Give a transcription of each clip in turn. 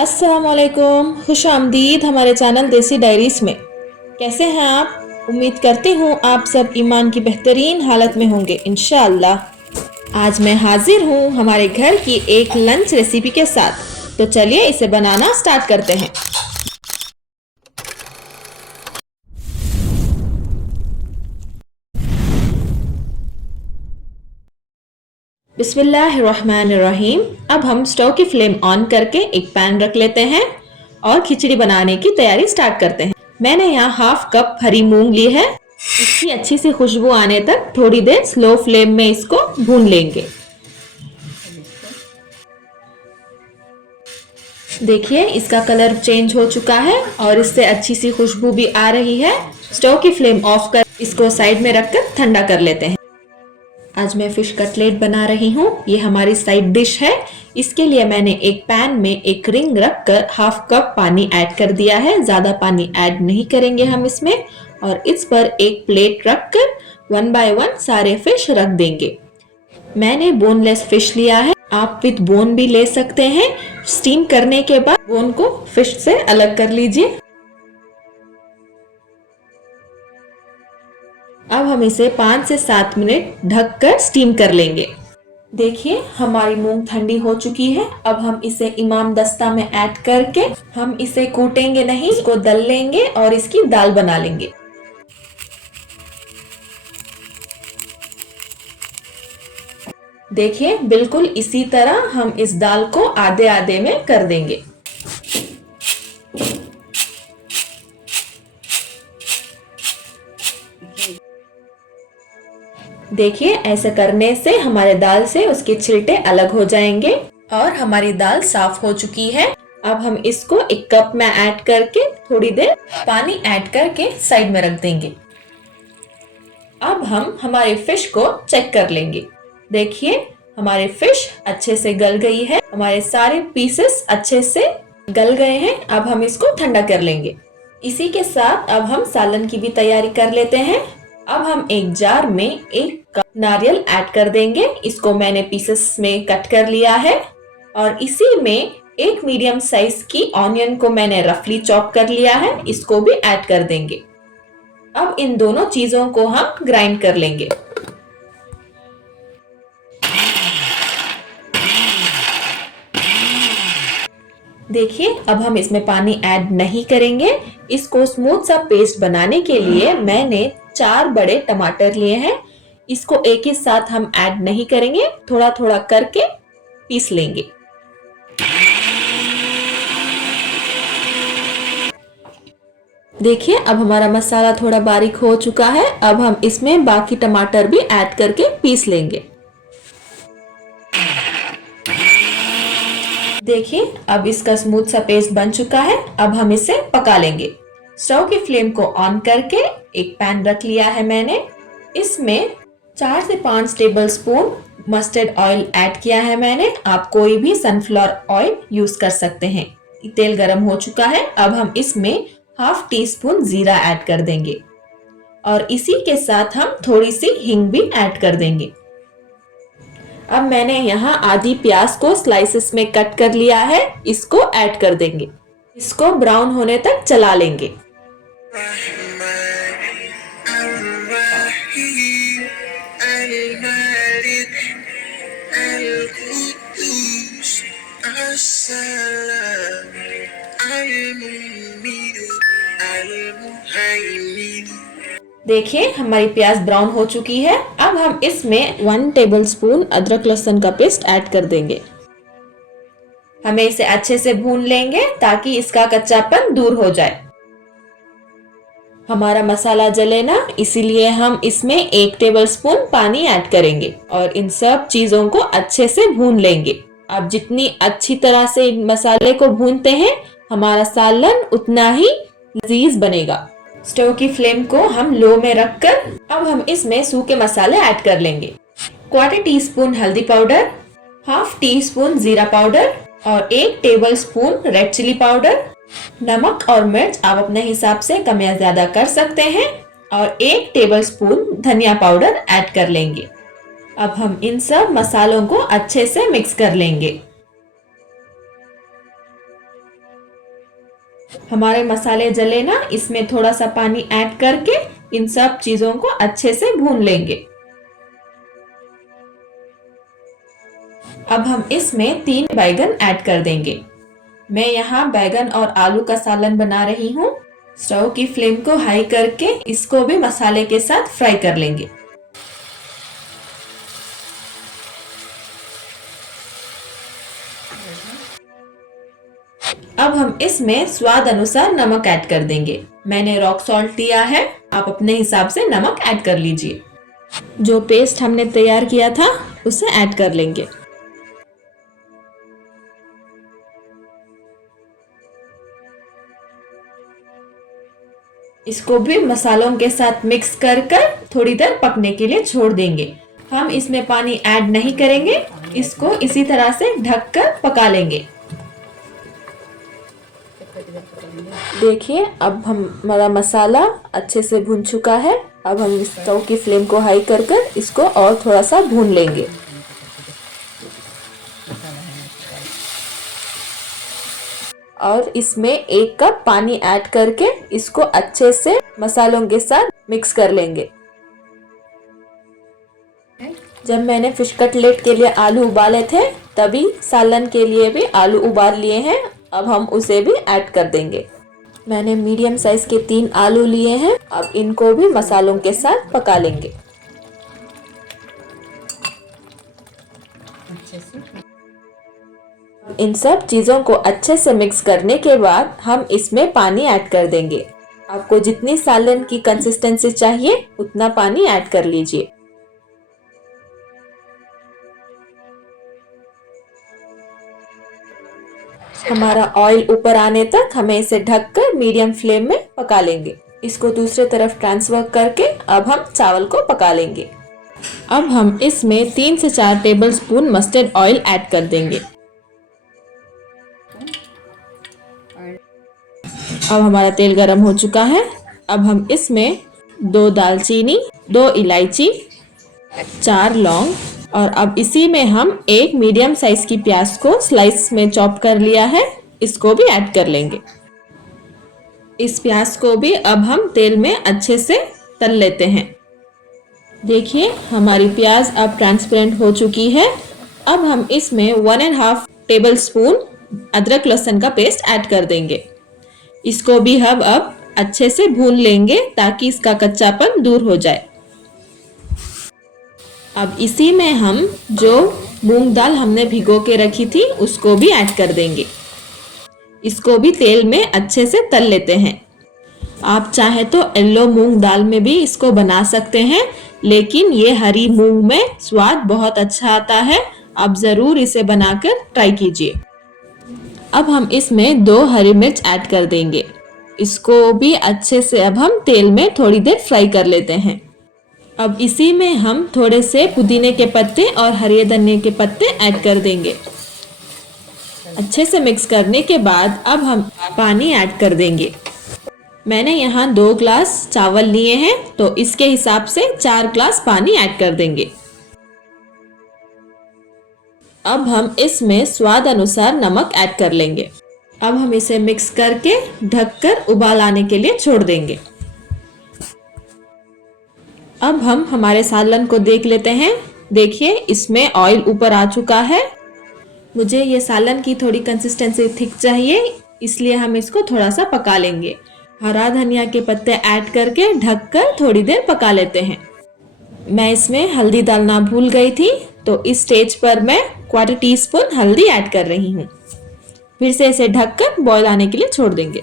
अस्सलामुअलैकुम, खुश आमदीद हमारे चैनल देसी डायरीज में। कैसे हैं आप? उम्मीद करती हूँ आप सब ईमान की बेहतरीन हालत में होंगे इंशाअल्लाह। आज मैं हाजिर हूँ हमारे घर की एक लंच रेसिपी के साथ, तो चलिए इसे बनाना स्टार्ट करते हैं। बिस्मिल्लाहिर्रहमानिर्रहीम। अब हम स्टोव की फ्लेम ऑन करके एक पैन रख लेते हैं और खिचड़ी बनाने की तैयारी स्टार्ट करते हैं। मैंने यहाँ हाफ कप हरी मूंग ली है। इसकी अच्छी सी खुशबू आने तक थोड़ी देर स्लो फ्लेम में इसको भून लेंगे। देखिए इसका कलर चेंज हो चुका है और इससे अच्छी सी खुशबू भी आ रही है। स्टोव की फ्लेम ऑफ कर इसको साइड में रखकर ठंडा कर लेते हैं। आज मैं फिश कटलेट बना रही हूँ। ये हमारी साइड डिश है। इसके लिए मैंने एक पैन में एक रिंग रखकर हाफ कप पानी ऐड कर दिया है। ज़्यादा पानी ऐड नहीं करेंगे हम इसमें। और इस पर एक प्लेट रखकर 1 बाय 1 सारे फिश रख देंगे। मैंने बोनलेस फिश लिया है, आप विद बोन भी ले सकते हैं। स्टीम करने के बाद बोन को फिश से अलग कर लीजिए। अब हम इसे 5 से 7 मिनट ढककर स्टीम कर लेंगे। देखिए हमारी मूंग ठंडी हो चुकी है। अब हम इसे इमाम दस्ता में ऐड करके हम इसे कूटेंगे नहीं, इसको दल लेंगे और इसकी दाल बना लेंगे। देखिए बिल्कुल इसी तरह हम इस दाल को आधे आधे में कर देंगे। देखिए ऐसे करने से हमारे दाल से उसके छिलटे अलग हो जाएंगे और हमारी दाल साफ हो चुकी है। अब हम इसको एक कप में ऐड करके थोड़ी देर पानी ऐड करके साइड में रख देंगे। अब हम हमारे फिश को चेक कर लेंगे। देखिए हमारे फिश अच्छे से गल गई है, हमारे सारे पीसेस अच्छे से गल गए हैं। अब हम इसको ठंडा कर लेंगे। इसी के साथ अब हम सालन की भी तैयारी कर लेते हैं। अब हम एक जार में 1 कप नारियल ऐड कर देंगे। इसको मैंने पीसेस में कट कर लिया है और इसी में एक मीडियम साइज की ऑनियन को मैंने रफली चॉप कर लिया है, इसको भी ऐड कर देंगे। अब इन दोनों चीजों को हम ग्राइंड कर लेंगे। देखिए अब हम इसमें पानी ऐड नहीं करेंगे। इसको स्मूथ सा पेस्ट बनाने के लिए मैंने 4 बड़े टमाटर लिए हैं। इसको एक ही साथ हम ऐड नहीं करेंगे, थोड़ा थोड़ा करके पीस लेंगे। देखिए अब हमारा मसाला थोड़ा बारीक हो चुका है। अब हम इसमें बाकी टमाटर भी ऐड करके पीस लेंगे। देखिए अब इसका स्मूथ सा पेस्ट बन चुका है। अब हम इसे पका लेंगे। स्टोव की फ्लेम को ऑन करके एक पैन रख लिया है मैंने। इसमें 4 से 5 table spoon mustard oil add किया है मैंने। आप कोई भी सनफ्लावर ऑयल यूज कर सकते हैं। तेल गरम हो चुका है। अब हम इसमें हाफ टी स्पून जीरा ऐड कर देंगे और इसी के साथ हम थोड़ी सी हींग भी ऐड कर देंगे। अब मैंने यहाँ आधी प्याज को स्लाइसेस में कट कर लिया है, इसको ऐड कर देंगे। इसको ब्राउन होने तक चला लेंगे। देखिए हमारी प्याज ब्राउन हो चुकी है। अब हम इसमें 1 टेबलस्पून अदरक लहसुन का पेस्ट ऐड कर देंगे। हमें इसे अच्छे से भून लेंगे ताकि इसका कच्चापन दूर हो जाए। हमारा मसाला जले ना, इसीलिए हम इसमें 1 टेबलस्पून पानी ऐड करेंगे और इन सब चीजों को अच्छे से भून लेंगे। आप जितनी अच्छी तरह से इन मसाले को भूनते हैं, हमारा सालन उतना ही लजीज बनेगा। स्टोव की फ्लेम को हम लो में रखकर अब हम इसमें सूखे मसाले ऐड कर लेंगे। 1/4 टीस्पून हल्दी पाउडर, हाफ टी स्पून जीरा पाउडर और 1 टेबलस्पून रेड चिली पाउडर। नमक और मिर्च आप अपने हिसाब से कम या ज्यादा कर सकते हैं और 1 टेबलस्पून धनिया पाउडर ऐड कर लेंगे। अब हम इन सब मसालों को अच्छे से मिक्स कर लेंगे। हमारे मसाले जले ना, इसमें थोड़ा सा पानी ऐड करके इन सब चीजों को अच्छे से भून लेंगे। अब हम इसमें 3 बैगन ऐड कर देंगे। मैं यहाँ बैगन और आलू का सालन बना रही हूँ। स्टोव की फ्लेम को हाई करके इसको भी मसाले के साथ फ्राई कर लेंगे। अब हम इसमें स्वाद अनुसार नमक ऐड कर देंगे। मैंने रॉक सॉल्ट लिया है, आप अपने हिसाब से नमक ऐड कर लीजिए। जो पेस्ट हमने तैयार किया था उसे ऐड कर लेंगे। इसको भी मसालों के साथ मिक्स कर थोड़ी देर पकने के लिए छोड़ देंगे। हम इसमें पानी ऐड नहीं करेंगे, इसको इसी तरह से ढककर पका लेंगे। देखिए अब हमारा मसाला अच्छे से भुन चुका है। अब हम स्टोव की फ्लेम को हाई कर इसको और थोड़ा सा भून लेंगे। और इसमें 1 कप पानी ऐड करके इसको अच्छे से मसालों के साथ मिक्स कर लेंगे। जब मैंने फिश कटलेट के लिए आलू उबाले थे तभी सालन के लिए भी आलू उबाल लिए हैं। अब हम उसे भी ऐड कर देंगे। मैंने मीडियम साइज के 3 आलू लिए हैं। अब इनको भी मसालों के साथ पका लेंगे। इन सब चीजों को अच्छे से मिक्स करने के बाद हम इसमें पानी ऐड कर देंगे। आपको जितनी सालन की कंसिस्टेंसी चाहिए उतना पानी ऐड कर लीजिए। हमारा ऑयल ऊपर आने तक हमें इसे ढककर मीडियम फ्लेम में पका लेंगे। इसको दूसरे तरफ ट्रांसफर करके अब हम चावल को पका लेंगे। अब हम इसमें 3 से 4 टेबलस्पून मस्टर्ड ऑयल ऐड कर देंगे। अब हमारा तेल गरम हो चुका है। अब हम इसमें 2 दालचीनी, 2 इलायची, 4 लौंग और अब इसी में हम 1 मीडियम साइज की प्याज को स्लाइस में चॉप कर लिया है, इसको भी ऐड कर लेंगे। इस प्याज को भी अब हम तेल में अच्छे से तल लेते हैं। देखिए हमारी प्याज अब ट्रांसपेरेंट हो चुकी है। अब हम इसमें 1.5 टेबलस्पून अदरक लहसुन का पेस्ट ऐड कर देंगे। इसको भी हम अब अच्छे से भून लेंगे ताकि इसका कच्चापन दूर हो जाए। अब इसी में हम जो मूंग दाल हमने भिगो के रखी थी उसको भी ऐड कर देंगे। इसको भी तेल में अच्छे से तल लेते हैं। आप चाहे तो येलो मूंग दाल में भी इसको बना सकते हैं, लेकिन ये हरी मूंग में स्वाद बहुत अच्छा आता है। आप जरूर इसे बनाकर ट्राई कीजिए। अब हम इसमें 2 हरी मिर्च ऐड कर देंगे। इसको भी अच्छे से अब हम तेल में थोड़ी देर फ्राई कर लेते हैं। अब इसी में हम थोड़े से पुदीने के पत्ते और हरे धनिये के पत्ते ऐड कर देंगे। अच्छे से मिक्स करने के बाद अब हम पानी ऐड कर देंगे। मैंने यहाँ 2 ग्लास चावल लिए हैं तो इसके हिसाब से 4 ग्लास पानी ऐड कर देंगे। अब हम इसमें स्वाद अनुसार नमक ऐड कर लेंगे। अब हम इसे मिक्स करके ढककर उबाल आने के लिए छोड़ देंगे। अब हम हमारे सालन को देख लेते हैं। देखिए इसमें ऑयल ऊपर आ चुका है। मुझे ये सालन की थोड़ी कंसिस्टेंसी थिक चाहिए, इसलिए हम इसको थोड़ा सा पका लेंगे। हरा धनिया के पत्ते ऐड करके ढककर थोड़ी देर पका लेते हैं। मैं इसमें हल्दी डालना भूल गई थी तो इस स्टेज पर मैं 1/4 टीस्पून हल्दी ऐड कर रही हूँ। फिर से इसे ढककर बॉईल आने के लिए छोड़ देंगे।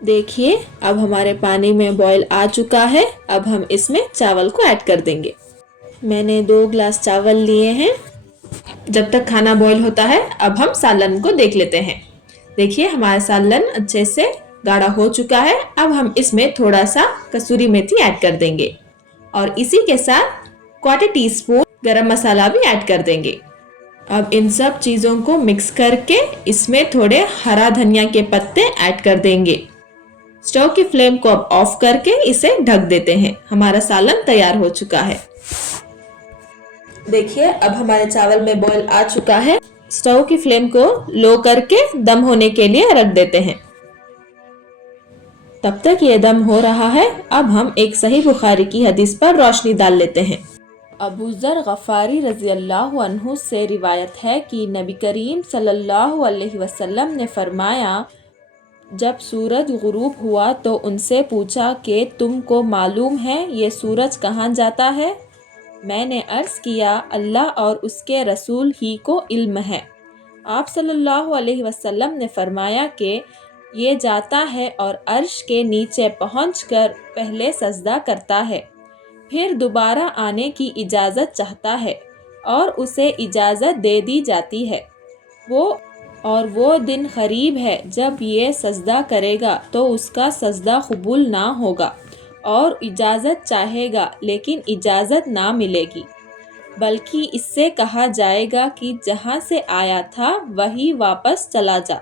देखिए अब हमारे पानी में बॉईल आ चुका है। अब हम इसमें चावल को ऐड कर देंगे। मैंने 2 ग्लास चावल लिए हैं। जब तक खाना बॉईल होता है अब हम सालन को देख लेते हैं। देखिए हमारा सालन अच्छे से गाढ़ा हो चुका है। अब हम इसमें थोड़ा सा कसूरी मेथी ऐड कर देंगे और इसी के साथ 1/4 टीस्पून गरम मसाला भी ऐड कर देंगे। अब इन सब चीजों को मिक्स करके इसमें थोड़े हरा धनिया के पत्ते ऐड कर देंगे। स्टोव की फ्लेम को अब ऑफ करके इसे ढक देते हैं। हमारा सालन तैयार हो चुका है। देखिए अब हमारे चावल में बॉईल आ चुका है। स्टोव की फ्लेम को लो करके दम होने के लिए रख देते हैं। तब तक ये दम हो रहा है, अब हम एक सही बुखारी की हदीस पर रोशनी डाल लेते हैं। अबू ज़र गफ़ारी रज़ी अल्लाह अन्हु से रिवायत है कि नबी करीम सल्लल्लाहु अलैहि वसल्लम ने फरमाया, जब सूरज गुरूब हुआ तो उनसे पूछा कि तुमको मालूम है ये सूरज कहाँ जाता है? मैंने अर्ज़ किया, अल्लाह और उसके रसूल ही को इल्म है। आप सल्लल्लाहु अलैहि वसल्लम ने फरमाया कि ये जाता है और अर्श के नीचे पहुंचकर पहले सजदा करता है, फिर दोबारा आने की इजाज़त चाहता है और उसे इजाज़त दे दी जाती है। वो दिन करीब है जब ये सजदा करेगा तो उसका सजदा कबूल ना होगा और इजाज़त चाहेगा लेकिन इजाज़त ना मिलेगी, बल्कि इससे कहा जाएगा कि जहाँ से आया था वही वापस चला जा।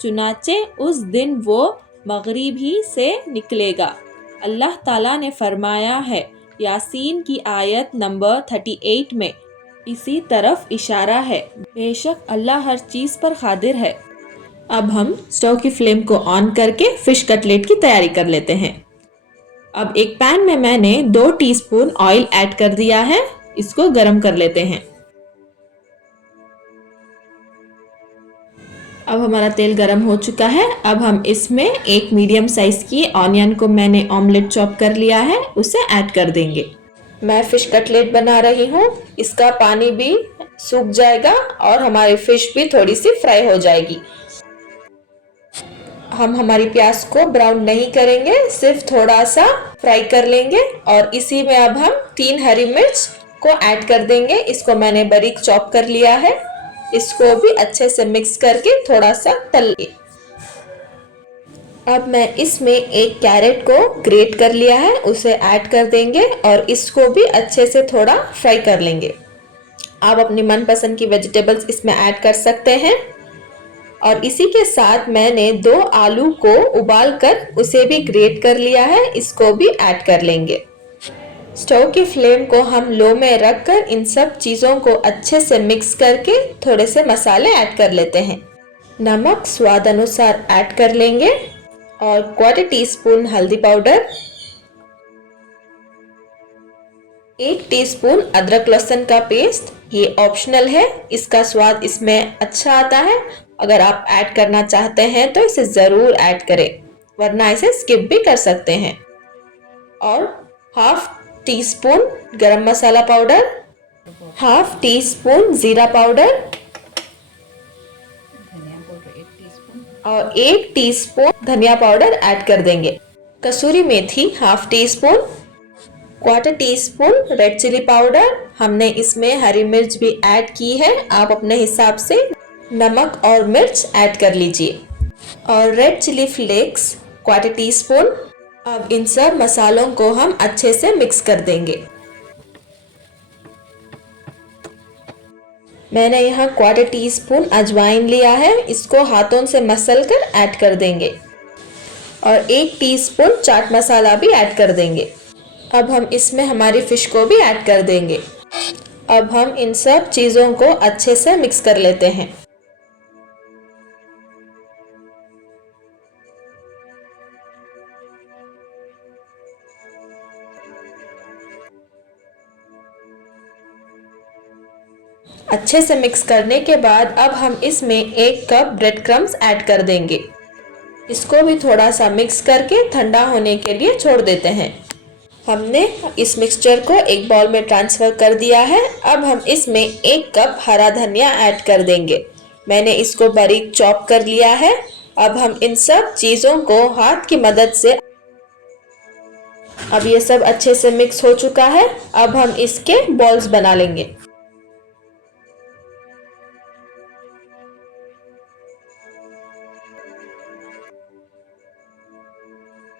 चुनाचे उस दिन वो मगरिब ही से निकलेगा। अल्लाह ताला ने फरमाया है यासीन की आयत नंबर 38 में, इसी तरफ इशारा है, बेशक अल्लाह हर चीज़ पर कादिर है। अब हम स्टोव की फ्लेम को ऑन करके फिश कटलेट की तैयारी कर लेते हैं। अब एक पैन में मैंने 2 टीस्पून ऑयल ऐड कर दिया है, इसको गरम कर लेते हैं। अब हमारा तेल गरम हो चुका है। अब हम इसमें एक मीडियम साइज की ऑनियन को मैंने ऑमलेट चॉप कर लिया है, उसे ऐड कर देंगे। मैं फिश कटलेट बना रही हूँ, इसका पानी भी सूख जाएगा और हमारी फिश भी थोड़ी सी फ्राई हो जाएगी। हम हमारी प्याज को ब्राउन नहीं करेंगे, सिर्फ थोड़ा सा फ्राई कर लेंगे और इसी में अब हम 3 हरी मिर्च को ऐड कर देंगे। इसको मैंने बारीक चॉप कर लिया है, इसको भी अच्छे से मिक्स करके थोड़ा सा तल ले। अब मैं इसमें एक कैरेट को ग्रेट कर लिया है, उसे ऐड कर देंगे और इसको भी अच्छे से थोड़ा फ्राई कर लेंगे। आप अपनी मनपसंद की वेजिटेबल्स इसमें ऐड कर सकते हैं और इसी के साथ मैंने 2 आलू को उबाल कर उसे भी ग्रेट कर लिया है, इसको भी ऐड कर लेंगे। स्टोव की फ्लेम को हम लो में रखकर इन सब चीज़ों को अच्छे से मिक्स करके थोड़े से मसाले ऐड कर लेते हैं। नमक स्वाद अनुसार ऐड कर लेंगे और 1/4 टीस्पून हल्दी पाउडर, 1 टीस्पून अदरक लहसुन का पेस्ट, ये ऑप्शनल है, इसका स्वाद इसमें अच्छा आता है। अगर आप ऐड करना चाहते हैं तो इसे ज़रूर ऐड करें, वरना इसे स्किप भी कर सकते हैं। और 1/2 teaspoon garam masala powder, 1/2 teaspoon जीरा पाउडर और 1 टीस्पून धनिया पाउडर ऐड कर देंगे। कसूरी मेथी 1/2 teaspoon, 1/4 teaspoon red chilli powder, हमने इसमें हरी मिर्च भी ऐड की है, आप अपने हिसाब से नमक और मिर्च ऐड कर लीजिए। और रेड चिली फ्लेक्स 1/4 टीस्पून। अब इन सब मसालों को हम अच्छे से मिक्स कर देंगे। मैंने यहाँ 1/4 टीस्पून अजवाइन लिया है, इसको हाथों से मसल कर ऐड कर देंगे और 1 टीस्पून चाट मसाला भी ऐड कर देंगे। अब हम इसमें हमारी फिश को भी ऐड कर देंगे। अब हम इन सब चीज़ों को अच्छे से मिक्स कर लेते हैं। अच्छे से मिक्स करने के बाद अब हम इसमें 1 कप ब्रेड क्रम्स ऐड कर देंगे। इसको भी थोड़ा सा मिक्स करके ठंडा होने के लिए छोड़ देते हैं। हमने इस मिक्सचर को एक बाउल में ट्रांसफ़र कर दिया है। अब हम इसमें 1 कप हरा धनिया ऐड कर देंगे। मैंने इसको बारीक चॉप कर लिया है। अब हम इन सब चीज़ों को हाथ की मदद से, अब ये सब अच्छे से मिक्स हो चुका है। अब हम इसके बॉल्स बना लेंगे।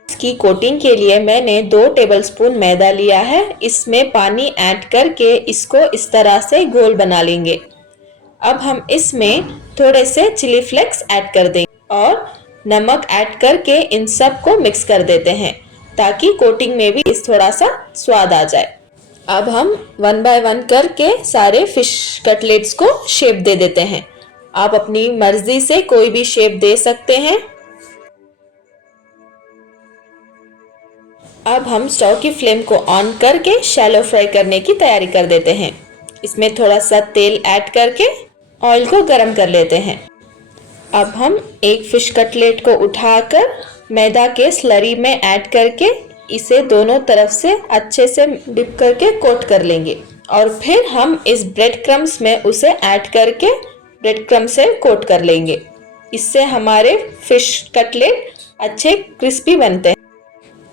की कोटिंग के लिए मैंने 2 टेबलस्पून मैदा लिया है, इसमें पानी ऐड करके इसको इस तरह से गोल बना लेंगे। अब हम इसमें थोड़े से चिली फ्लेक्स ऐड कर देंगे और नमक ऐड करके इन सब को मिक्स कर देते हैं ताकि कोटिंग में भी इस थोड़ा सा स्वाद आ जाए। अब हम 1 बाय 1 करके सारे फिश कटलेट्स को शेप दे देते हैं। आप अपनी मर्जी से कोई भी शेप दे सकते हैं। अब हम स्टोव की फ्लेम को ऑन करके शैलो फ्राई करने की तैयारी कर देते हैं। इसमें थोड़ा सा तेल ऐड करके ऑयल को गरम कर लेते हैं। अब हम एक फिश कटलेट को उठाकर मैदा के स्लरी में ऐड करके इसे दोनों तरफ से अच्छे से डिप करके कोट कर लेंगे और फिर हम इस ब्रेड क्रम्स में उसे ऐड करके ब्रेड क्रम्ब से कोट कर लेंगे। इससे हमारे फिश कटलेट अच्छे क्रिस्पी बनते हैं।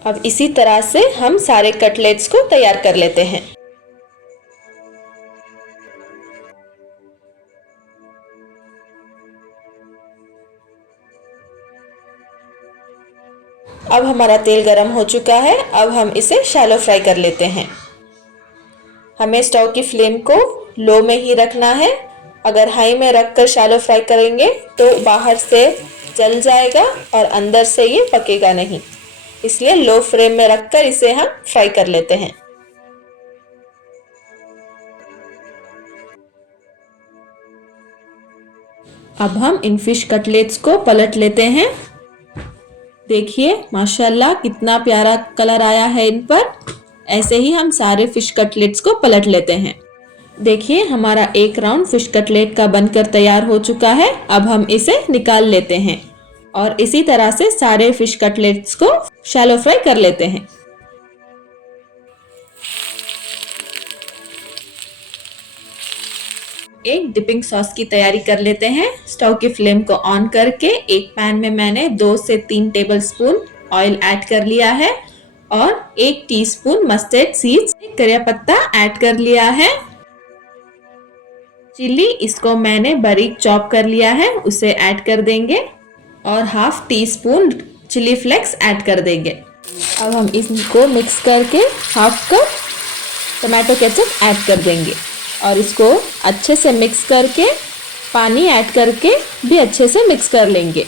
अब इसी तरह से हम सारे कटलेट्स को तैयार कर लेते हैं। अब हमारा तेल गरम हो चुका है। अब हम इसे शैलो फ्राई कर लेते हैं। हमें स्टोव की फ्लेम को लो में ही रखना है। अगर हाई में रखकर शैलो फ्राई करेंगे तो बाहर से जल जाएगा और अंदर से ये पकेगा नहीं, इसलिए लो फ्लेम में रखकर इसे हम फ्राई कर लेते हैं। अब हम इन फिश कटलेट्स को पलट लेते हैं। देखिए माशाल्लाह कितना प्यारा कलर आया है इन पर। ऐसे ही हम सारे फिश कटलेट्स को पलट लेते हैं। देखिए हमारा एक राउंड फिश कटलेट का बनकर तैयार हो चुका है। अब हम इसे निकाल लेते हैं और इसी तरह से सारे फिश कटलेट्स को शैलो फ्राई कर लेते हैं। एक डिपिंग सॉस की तैयारी कर लेते हैं। स्टोव की फ्लेम को ऑन करके एक पैन में मैंने 2 से 3 टेबलस्पून ऑयल ऐड कर लिया है और 1 टीस्पून मस्टर्ड सीड्स, करी पत्ता ऐड कर लिया है। चिली, इसको मैंने बारीक चॉप कर लिया है, उसे ऐड कर देंगे और half teaspoon chilli flakes add कर देंगे। अब हम इसको मिक्स करके half cup tomato ketchup add कर देंगे और इसको अच्छे से मिक्स करके पानी ऐड करके भी अच्छे से मिक्स कर लेंगे।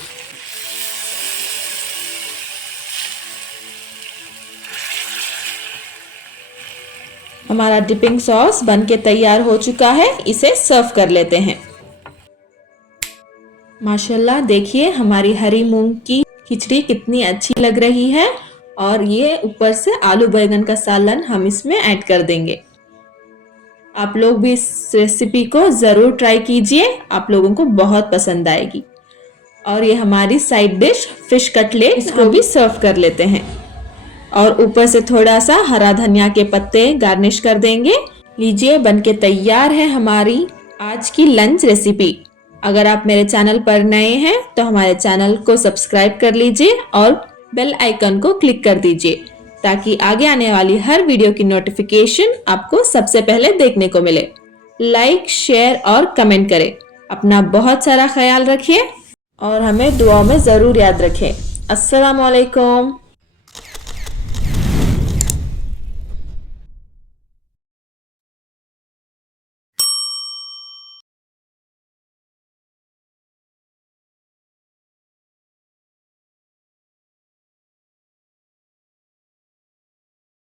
हमारा डिपिंग सॉस बनके तैयार हो चुका है। इसे सर्व कर लेते हैं। माशाल्लाह देखिए हमारी हरी मूंग की खिचड़ी कितनी अच्छी लग रही है और ये ऊपर से आलू बैंगन का सालन हम इसमें ऐड कर देंगे। आप लोग भी इस रेसिपी को ज़रूर ट्राई कीजिए, आप लोगों को बहुत पसंद आएगी। और ये हमारी साइड डिश फिश कटलेट, इसको भी सर्व कर लेते हैं और ऊपर से थोड़ा सा हरा धनिया के पत्ते गार्निश कर देंगे। लीजिए बनके तैयार है हमारी आज की लंच रेसिपी। अगर आप मेरे चैनल पर नए हैं तो हमारे चैनल को सब्सक्राइब कर लीजिए और बेल आइकन को क्लिक कर दीजिए ताकि आगे आने वाली हर वीडियो की नोटिफिकेशन आपको सबसे पहले देखने को मिले। लाइक, शेयर और कमेंट करें। अपना बहुत सारा ख्याल रखिए और हमें दुआ में ज़रूर याद रखें। अस्सलाम वालेकुम।